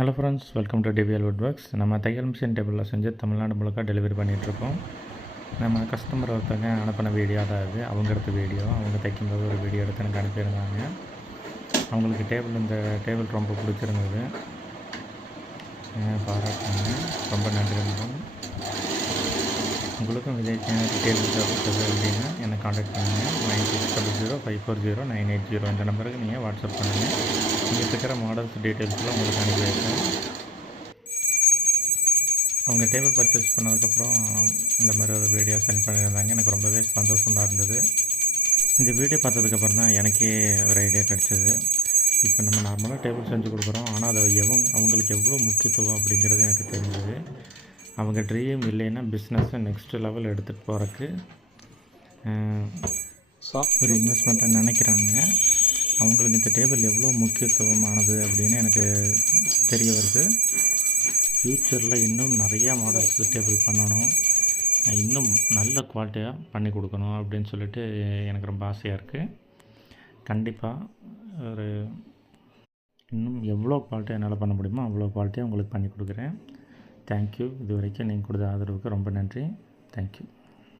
Hello friends, welcome to TVL would works. நம்ம தையல் machine டேபிளில் செஞ்சு தமிழ்நாடு முழுக்க டெலிவரி பண்ணிகிட்ருக்கோம். நம்ம கஸ்டமர் ஒருத்தவங்க அனுப்பின வீடியோ தான் இது. அவங்க எடுத்த வீடியோ, அவங்க தைக்கும்போது ஒரு வீடியோ எடுத்து எனக்கு அனுப்பியிருந்தாங்க. அவங்களுக்கு இந்த டேபிள் ரொம்ப பிடிச்சிருந்தது, பாராட்டாங்க. ரொம்ப நன்றி மேடம். உங்களுக்கும் இதே டேபிள் தேவைப்படுது அப்படின்னா என்னை காண்டாக்ட் பண்ணுங்கள். 9600540980 இந்த நம்பருக்கு நீங்கள் வாட்ஸ்அப் பண்ணுங்கள். இங்கே இருக்கிற மாடல்ஸ் டீட்டெயில்ஸ்லாம் உங்களுக்கு அனுப்பி வைப்பேன். அவங்க டேபிள் பர்ச்சேஸ் பண்ணதுக்கப்புறம் இந்த மாதிரி ஒரு வீடியோ சென்ட் பண்ணியிருந்தாங்க. எனக்கு ரொம்பவே சந்தோஷமாக இருந்தது. இந்த வீடியோ பார்த்ததுக்கப்புறம் தான் எனக்கே ஒரு ஐடியா கிடச்சிது. இப்போ நம்ம நார்மலாக டேபிள் செஞ்சு கொடுக்குறோம், ஆனால் அது அவங்களுக்கு எவ்வளோ முக்கியத்துவம் அப்படிங்கிறது எனக்கு தெரிஞ்சுது. அவங்க ட்ரீம் இல்லைன்னா பிஸ்னஸை நெக்ஸ்ட் லெவல் எடுத்துகிட்டு போகிறக்கு ஒரு இன்வெஸ்ட்மெண்ட்டை நினைக்கிறாங்க. அவங்களுக்கு இந்த டேபிள் எவ்வளோ முக்கியத்துவமானது அப்படின்னு எனக்கு தெரிய வருது. ஃப்யூச்சரில் இன்னும் நிறையா மாடல்ஸ் டேபிள் பண்ணணும், இன்னும் நல்ல குவாலிட்டியாக பண்ணி கொடுக்கணும் அப்படின்னு சொல்லிட்டு எனக்கு ரொம்ப ஆசையாக இருக்குது. கண்டிப்பாக இன்னும் எவ்வளோ குவாலிட்டியாக என்னால் பண்ண முடியுமோ அவ்வளோ குவாலிட்டியாக உங்களுக்கு பண்ணி கொடுக்குறேன். தேங்க்யூ. இது வரைக்கும் நீங்கள் கொடுத்த ஆதரவுக்கு ரொம்ப நன்றி. தேங்க்யூ.